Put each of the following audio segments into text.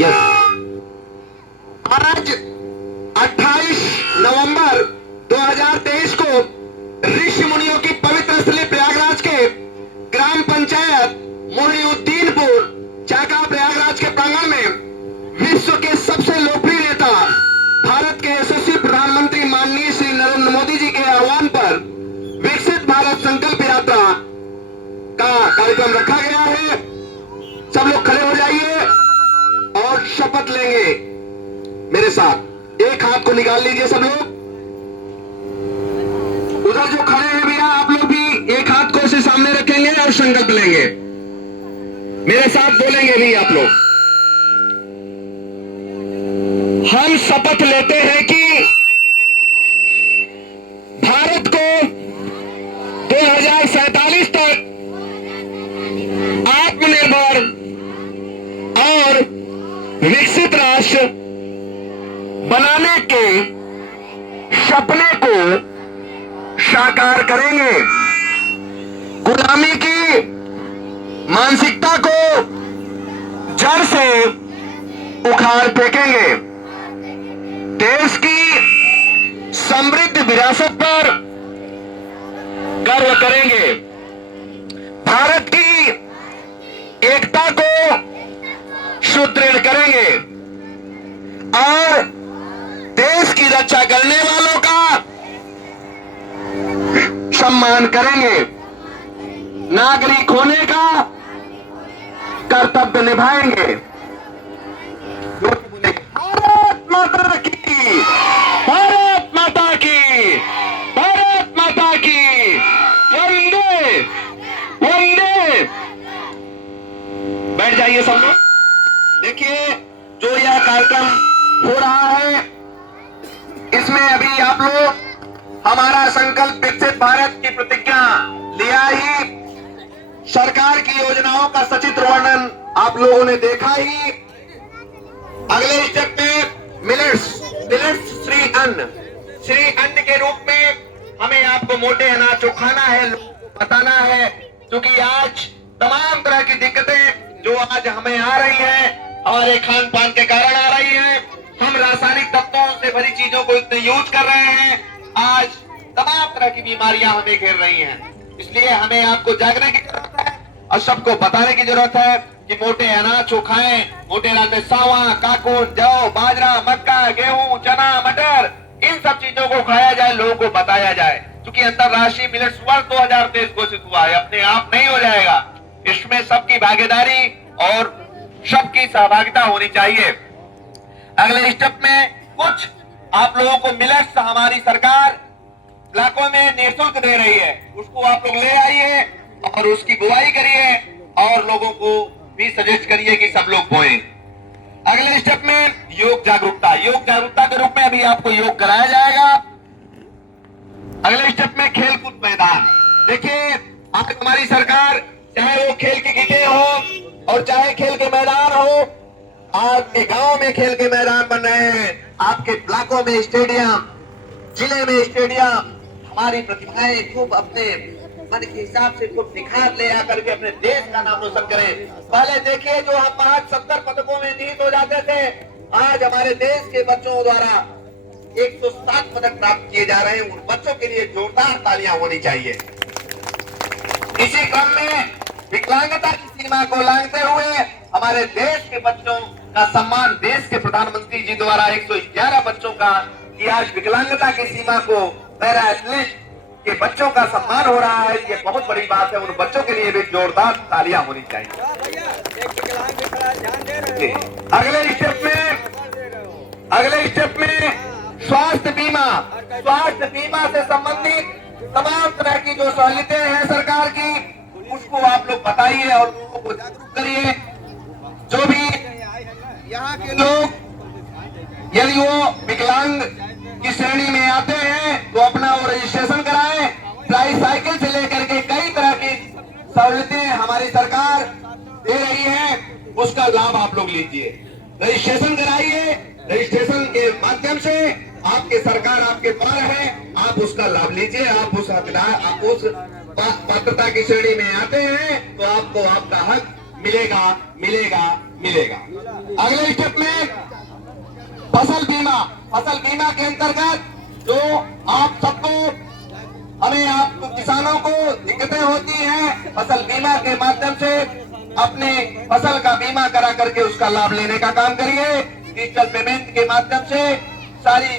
Yes. आज 28 नवंबर 2023 को ऋषि मुनियों की पवित्र स्थली प्रयागराज के ग्राम पंचायत मोहिउद्दीनपुर चाका प्रयागराज के प्रांगण में विश्व के सबसे लोकप्रिय नेता भारत के यशस्वी प्रधानमंत्री माननीय श्री नरेंद्र मोदी जी के आह्वान पर विकसित भारत संकल्प यात्रा का कार्यक्रम रखा गया है। सब लोग खड़े हो जाइए और शपथ लेंगे मेरे साथ। एक हाथ को निकाल लीजिए सब लोग। उधर जो खड़े हैं भैया, आप लोग भी एक हाथ को से सामने रखेंगे और संकल्प लेंगे। मेरे साथ बोलेंगे भी आप लोग। हम शपथ लेते हैं कि भारत को 2047 तक आत्मनिर्भर और विकसित राष्ट्र बनाने के सपने को साकार करेंगे। गुलामी की मानसिकता को जड़ से उखाड़ फेंकेंगे। देश की समृद्ध विरासत पर गर्व करेंगे। भारत की एकता को सुदृढ़ करेंगे और देश की रक्षा करने वालों का सम्मान करेंगे। नागरिक होने का कर्तव्य निभाएंगे। भारत माता की, भारत माता की, भारत माता की, वंदे वंदे। बैठ जाइए सब लोग। देखिए, जो यह कार्यक्रम हो रहा है, इसमें अभी आप लोग हमारा संकल्प विकसित भारत की प्रतिज्ञा लिया ही, सरकार की योजनाओं का सचित्र वर्णन आप लोगों ने देखा ही। अगले स्टेप में मिलेट्स श्री अन्न के रूप में हमें आपको मोटे अनाज चौखाना है, बताना है, क्योंकि आज तमाम तरह की दिक्कतें जो आज हमें आ रही हैं, हमारे खान पान के कारण आ रही हैं। हम रासायनिक तत्वों से भरी चीजों को इतने यूज कर रहे हैं, आज तमाम तरह की बीमारियां हमें घेर रही हैं। इसलिए हमें आपको जागने की जरूरत है और सबको बताने की जरूरत है कि मोटे अनाज जो खाएं, मोटे अनाज में सावा, काकुन, जौ, बाजरा, मक्का, गेहूं, चना, मटर, इन सब चीजों को खाया जाए, लोगों को बताया जाए। क्योंकि अंतरराष्ट्रीय मिलेट्स वर्ष 2023 घोषित हुआ है, अपने आप नहीं हो जाएगा। इसमें सबकी भागीदारी और सबकी सहभागिता होनी चाहिए। अगले स्टेप में कुछ आप लोगों को मिलेट्स हमारी सरकार इलाकों में निःशुल्क दे रही है, उसको आप लोग ले आइए और उसकी बुआई करिए और लोगों को भी सजेस्ट करिए कि सब लोग बोएं। अगले स्टेप में योग जागरूकता के रूप में अभी आपको योग कराया जाएगा। अगले स्टेप में खेलकूद मैदान। देखिए, आज हमारी सरकार चाहे वो खेल की किटें हो और चाहे खेल के मैदान हो, आपके गांव में खेल के मैदान बन रहे हैं, आपके ब्लॉकों में स्टेडियम, जिले में स्टेडियम। हमारी प्रतिभाएं खूब अपने मन के हिसाब से खूब निखार ले आकर के अपने देश का नाम रोशन करें। पहले देखिए, जो हम आज 70 पदकों में निहित हो जाते थे, आज हमारे देश के बच्चों द्वारा 107 पदक प्राप्त किए जा रहे हैं। उन बच्चों के लिए जोरदार तालियां होनी चाहिए। इसी क्रम में विकलांगता की सीमा को लांघते हुए हमारे देश के बच्चों का सम्मान देश के प्रधानमंत्री जी द्वारा 111 बच्चों का, कि आज विकलांगता की सीमा को पैरा एथलीट के बच्चों का सम्मान हो रहा है, ये बहुत बड़ी बात है। उन बच्चों के लिए भी जोरदार तालियां होनी चाहिए। अगले स्टेप में स्वास्थ्य बीमा से संबंधित तमाम तरह की जो सहूलियतें हैं सरकार की, उसको आप लोग बताइए और लोगों को जागरूक करिए। जो भी यहाँ के लोग यदि वो विकलांग की श्रेणी में आते हैं तो अपना वो रजिस्ट्रेशन कराएं। ट्राईसाइकिल से लेकर के कई तरह की सहूलियतें हमारी सरकार दे रही है, उसका लाभ आप लोग लीजिए। रजिस्ट्रेशन कराइए, रजिस्ट्रेशन के माध्यम से आपके सरकार आपके द्वार है, आप उसका लाभ लीजिए। आप उस हकदार, आप उस पात्रता की श्रेणी में आते हैं तो आपको आपका हक मिलेगा मिलेगा मिलेगा। अगले स्टेप फसल बीमा के अंतर्गत जो आप सबको हमें आप किसानों को दिक्कतें होती हैं, फसल बीमा के माध्यम से अपने फसल का बीमा करा करके उसका लाभ लेने का काम करिए। डिजिटल पेमेंट के माध्यम से सारी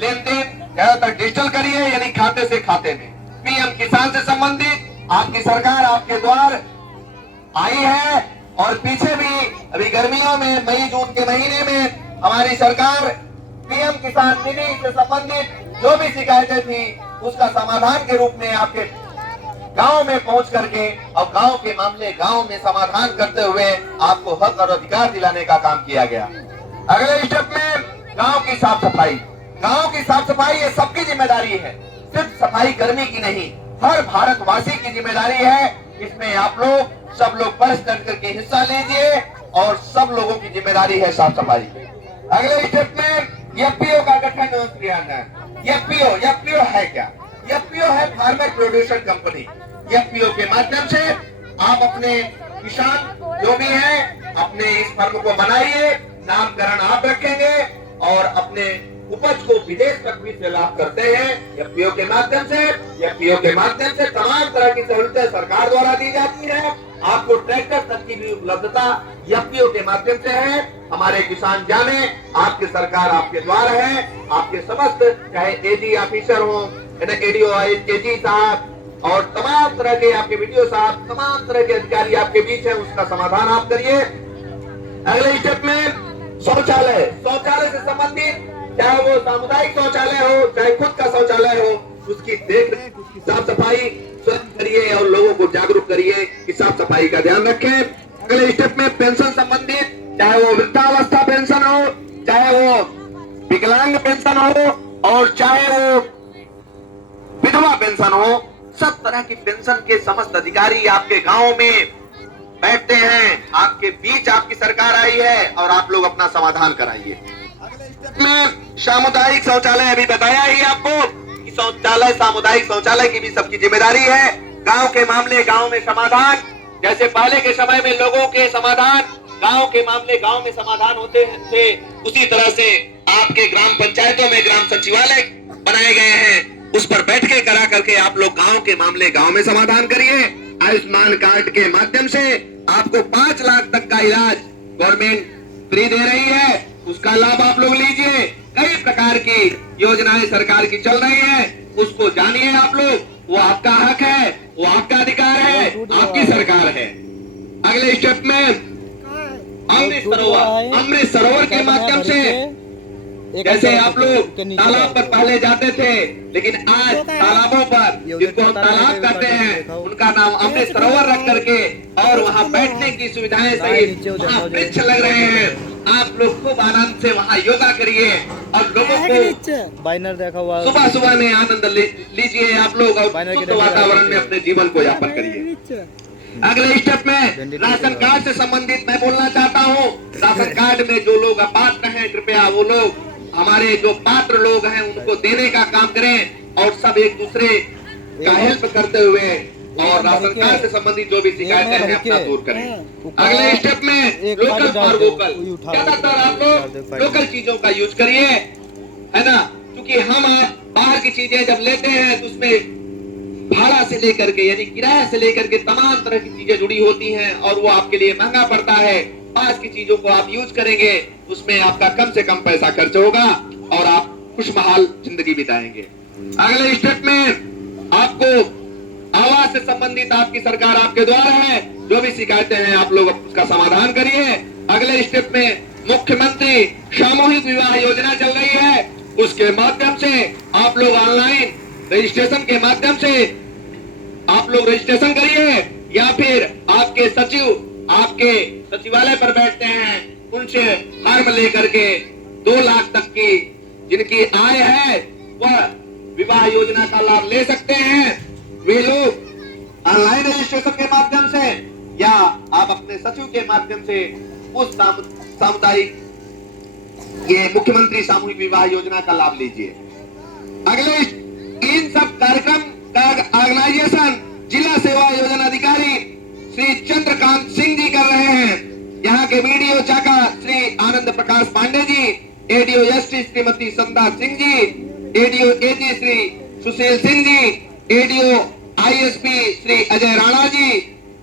लेन देन ज्यादातर डिजिटल करिए, यानी खाते से खाते में। पीएम किसान से संबंधित आपकी सरकार आपके द्वार आई है और पीछे भी अभी गर्मियों में मई जून के महीने में हमारी सरकार पीएम किसान निधि से संबंधित जो भी शिकायतें थी उसका समाधान के रूप में आपके गांव में पहुंच करके और गांव के मामले गांव में समाधान करते हुए आपको हक और अधिकार दिलाने का काम किया गया। अगले स्टेप में गांव की साफ सफाई। गांव की साफ सफाई ये सबकी जिम्मेदारी है, सिर्फ सफाई कर्मी की नहीं, हर भारतवासी की जिम्मेदारी है। इसमें आप लोग सब लोग बढ़ चढ़ करके हिस्सा लीजिए और सब लोगों की जिम्मेदारी है साफ सफाई। अगले स्टेप में एफपीओ का गठन और क्रियान्वयन। एफपीओ है क्या? एफपीओ है फार्मर प्रोड्यूसर कंपनी। एफपीओ के माध्यम से आप अपने किसान जो भी है अपने इस फर्म को बनाइए, नामकरण आप रखेंगे और अपने उपज को विदेश तक भी से लाभ करते हैं एफपीओ के माध्यम से। एफपीओ के माध्यम से तमाम तरह की सहूलतें सरकार द्वारा दी जाती है। आपको ट्रैक्टर तक की भी उपलब्धता एफपीओ के माध्यम से है। हमारे किसान जाने आपकी सरकार आपके द्वार है। आपके समस्त चाहे एजी ऑफिसर हो, एडीओ एजी साहब और तमाम तरह के आपके वीडियो साहब, तमाम तरह के अधिकारी आपके बीच है, उसका समाधान आप करिए। अगले स्टेप में शौचालय से संबंधित, चाहे वो सामुदायिक शौचालय हो चाहे खुद का शौचालय हो, उसकी देखरेख उसकी साफ सफाई करिए और लोगों को जागरूक करिए कि साफ सफाई का ध्यान रखें। अगले स्टेप में पेंशन संबंधित, चाहे वो वृद्धावस्था पेंशन हो, चाहे वो विकलांग पेंशन हो और चाहे वो विधवा पेंशन हो, सब तरह की पेंशन के समस्त अधिकारी आपके गांव में बैठते हैं। आपके बीच आपकी सरकार आई है और आप लोग अपना समाधान कराइए। अगले स्टेप में सामुदायिक शौचालय, अभी बताया ही आपको कि शौचालय सामुदायिक शौचालय की भी सबकी जिम्मेदारी है। गांव के मामले गांव में समाधान, जैसे पहले के समय में लोगों के समाधान गांव के मामले गांव में समाधान होते थे, उसी तरह से आपके ग्राम पंचायतों में ग्राम सचिवालय बनाए गए हैं। उस पर बैठ के करा करके आप लोग गांव के मामले गांव में समाधान करिए। आयुष्मान कार्ड के माध्यम से आपको 5 लाख तक का इलाज गवर्नमेंट फ्री दे रही है, उसका लाभ आप लोग लीजिए। कई प्रकार की योजनाएं सरकार की चल रही है, उसको जानिए आप लोग। वो आपका हक है, वो आपका अधिकार है, आपकी सरकार है। अगले स्टेप में अमृत सरोवर के माध्यम से, जैसे आप लोग तालाब पर पहले जाते थे, लेकिन आज तालाबों पर जिनको हम तालाब कहते हैं उनका नाम अमृत सरोवर रख करके और वहाँ बैठने की सुविधाएं सहित वहाँ वृक्ष लग रहे हैं। आप लोग खूब आनंद से वहाँ योगा करिए और लोगों को बैनर देखा हुआ सुबह सुबह में आनंद लीजिए आप लोग और शुद्ध वातावरण में अपने जीवन को यापन करिए। अगले स्टेप में राशन कार्ड से संबंधित मैं बोलना चाहता हूँ। राशन कार्ड में जो लोग अपात्र हैं, कृपया वो लोग हमारे जो पात्र लोग हैं उनको देने का काम करें और सब एक दूसरे का हेल्प करते हुए और राशन कार्ड से संबंधित जो भी शिकायतें हैं अपना दूर करें। अगले स्टेप में लोकल फॉर वोकल, ज्यादातर आप लोग लोकल चीजों का यूज करिए, है ना, क्योंकि हम आप बाहर की चीजें जब लेते हैं तो उसमें भाड़ा से लेकर के यानी किराया से लेकर के तमाम तरह की चीजें जुड़ी होती हैं और वो आपके लिए महंगा पड़ता है। पास की चीजों को आप यूज करेंगे, उसमें आपका कम से कम पैसा खर्च होगा और आप खुशहाल जिंदगी बिताएंगे। अगले स्टेप में आपको आवास से संबंधित आपकी सरकार आपके द्वार है, जो भी शिकायतें हैं आप लोग उसका समाधान करिए। अगले स्टेप में मुख्यमंत्री सामूहिक विवाह योजना चल रही है, उसके माध्यम से आप लोग ऑनलाइन रजिस्ट्रेशन के माध्यम से आप लोग रजिस्ट्रेशन करिए या फिर आपके सचिव आपके सचिवालय पर बैठते हैं, उनसे फॉर्म लेकर के 2 लाख तक की जिनकी आय है वह विवाह योजना का लाभ ले सकते हैं। वे लोग ऑनलाइन रजिस्ट्रेशन के माध्यम से या आप अपने सचिव के माध्यम से उस सामुदायिक ये मुख्यमंत्री सामूहिक विवाह योजना का लाभ लीजिए। अगले इन सब कार्यक्रम का ऑर्गेनाइजेशन जिला सेवा योजना अधिकारी श्री चंद्रकांत सिंह जी कर रहे हैं। यहाँ के वीडियो चाका Shri Anand Prakash Pandey ji ADO ST Shrimati संदा Singh ji, ADO एजी Shri Sushil Singh ji, ADO ISP Shri Ajay Rana ji,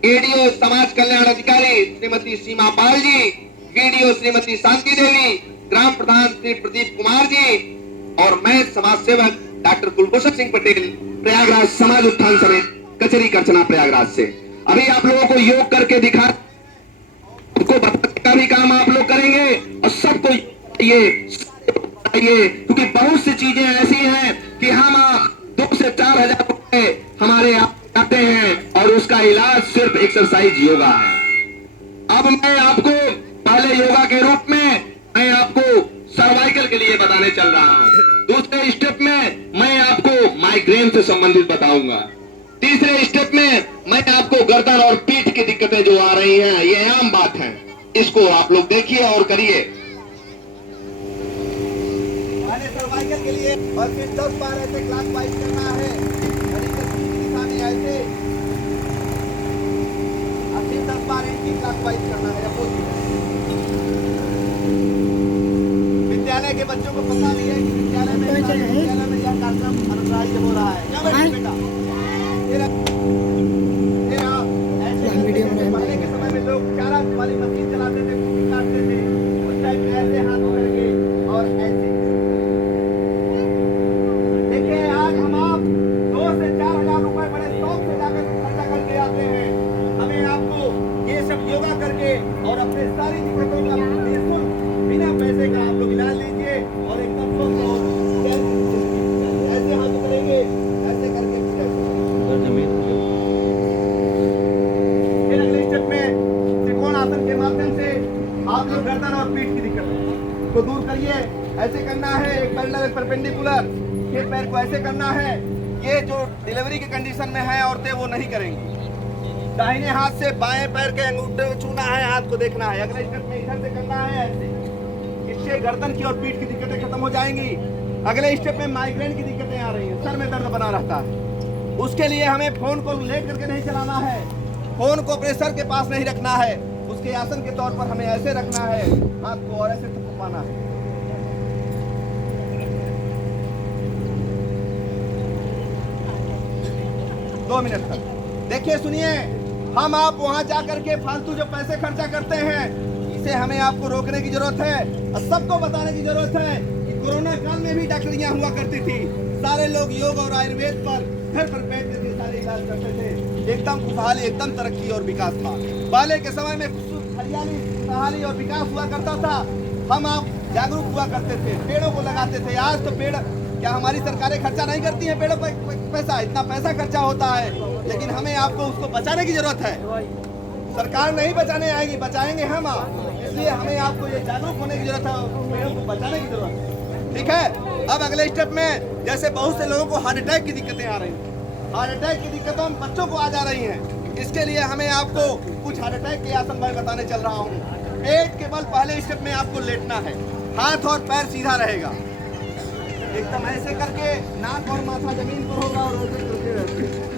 ADO समाज कल्याण अधिकारी श्रीमती सीमा पाल जी, वीडीओ श्रीमती शांति देवी, ग्राम प्रधान श्री प्रदीप कुमार जी और मैं समाज सेवक डॉक्टर कुलभूषण सिंह पटेल, प्रयागराज समाज उत्थान समिति, कचरी करचना, प्रयागराज से। अभी आप लोगों को योग करके दिखा, को बताने का भी काम आप लोग करेंगे और सबको ये बताइए, क्योंकि बहुत सी चीजें ऐसी हैं कि हम 2 से 4 हजार रुपए हमारे यहाँ आते हैं और उसका इलाज सिर्फ एक्सरसाइज योगा है। अब मैं आपको पहले योगा के रूप में मैं आपको सर्वाइकल के लिए बताने चल रहा हूँ। दूसरे स्टेप में मैं आपको माइग्रेन से संबंधित बताऊंगा। तीसरे स्टेप में मैं आपको गर्दन और पीठ की दिक्कतें जो आ रही हैं, ये आम बात है, इसको आप लोग देखिए और करिए। सर्वाइकल के लिए और फिर 10 बार ऐसे क्लास वाइज करना है, दिशा में ऐसे और फिर 10 बार एंटी क्लास वाइज करना है। विद्यालय के बच्चों को पता भी है कि विद्यालय में यह कार्यक्रम अनुसारित हो रहा है। क्या बेटा पहले के समय में लोग चारा वाली मशीन चलाते थे, कुट्टी काटते थे, उस टाइप में ऐसे हाथ करके और ऐसे। देखिए आज हम आप 2 से 4 हजार रुपए बड़े शौक से जाकर खर्चा करके आते हैं। हमें आपको ये सब योगा करके और अपने सारी दिक्कतों का निःशुल्क बिना पैसे का आप लोग इलाज लीजिए और एकदम स्वस्थ हो। ऐसे हाथ करेंगे, ऐसे करके त्रिकोण आसन के माध्यम से आप लोग गर्दन और पीठ की दिक्कत को दूर करिए। ऐसे करना है, एक पैरेलल एक परपेंडिकुलर, ये पैर को ऐसे करना है। ये जो डिलीवरी की कंडीशन में है औरतें वो नहीं करेंगी। दाहिने हाथ से बाएं पैर के अंगूठे को छूना है, हाथ को देखना है। अगले स्टेप में इधर से करना है ऐसे, इससे गर्दन की और पीठ की दिक्कतें खत्म हो जाएंगी। अगले स्टेप में माइग्रेन की दिक्कतें आ रही है, सर में दर्द बना रहता है, उसके लिए हमें फोन को लेट करके नहीं चलाना है, फोन को अपने सर के पास नहीं रखना है, उसके आसन के तौर पर हमें ऐसे रखना है, हाथ को और ऐसे थपथपाना है। दो मिनट तक देखिए, सुनिए। हम आप वहां जाकर के फालतू जो पैसे खर्चा करते हैं, इसे हमें आपको रोकने की जरूरत है और सबको बताने की जरूरत है कि कोरोना काल में भी डॉक्टरियां हुआ करती थी। सारे लोग योग और आयुर्वेद पर घर पर बैठ करके सारे इलाज करते थे। एकदम खुशहाली, एकदम तरक्की और विकास था। पहले के समय में हरियाली, खुशहाली और विकास हुआ करता था। हम आप जागरूक हुआ करते थे, पेड़ों को लगाते थे। आज तो पेड़, क्या हमारी सरकारें खर्चा नहीं करती हैं पेड़ों पर पैसा? इतना पैसा खर्चा होता है, लेकिन हमें आपको उसको बचाने की जरूरत है। सरकार नहीं बचाने आएगी, बचाएंगे हम आप। इसलिए हमें आपको ये जागरूक होने की जरूरत है, पेड़ों को बचाने की जरूरत है। ठीक है। अब अगले स्टेप में, जैसे बहुत से लोगों को हार्ट अटैक की दिक्कतें आ रही हैं, हार्ट अटैक की दिक्कतों में बच्चों को आ जा रही हैं। इसके लिए हमें आपको कुछ हार्ट अटैक के आसन मैं बताने चल रहा हूँ। पेट के बल पहले स्टेप में आपको लेटना है, हाथ और पैर सीधा रहेगा, एकदम ऐसे करके नाक और माथा जमीन पर होगा और ऐसे करके रहते।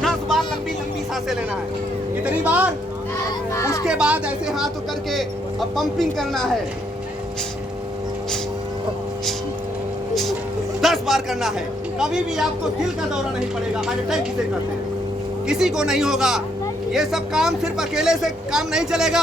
10 बार लंबी लंबी सांसें लेना है। कितनी बार? उसके बाद ऐसे हाथ करके अब पंपिंग करना है, 10 बार करना है। कभी भी आपको दिल का दौरा नहीं पड़ेगा। हार्ट अटैक किसे कहते हैं? किसी को नहीं होगा। ये सब काम सिर्फ अकेले से काम नहीं चलेगा,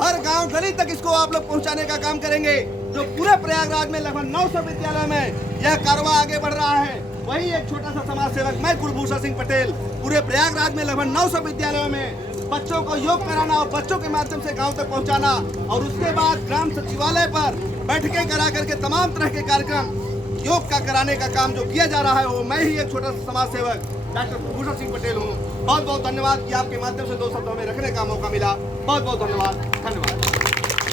हर गांव गली तक इसको आप लोग पहुंचाने का काम करेंगे। जो पूरे प्रयागराज में लगभग 900 विद्यालय में यह कारवा आगे बढ़ रहा है, वही एक छोटा सा समाज सेवक मैं कुलभूषण सिंह पटेल पूरे प्रयागराज में लगभग 900 विद्यालयों में बच्चों को योग कराना और बच्चों के माध्यम से गांव तक पहुंचाना, और उसके बाद ग्राम सचिवालय पर बैठकें करा करके तमाम तरह के कार्यक्रम योग का कराने का काम जो किया जा रहा है, वो मैं ही एक छोटा सा समाज सेवक डॉक्टर कुलभूषण सिंह पटेल हूँ। बहुत बहुत धन्यवाद कि आपके माध्यम से 2 शब्द हमें रखने का मौका मिला। बहुत बहुत धन्यवाद।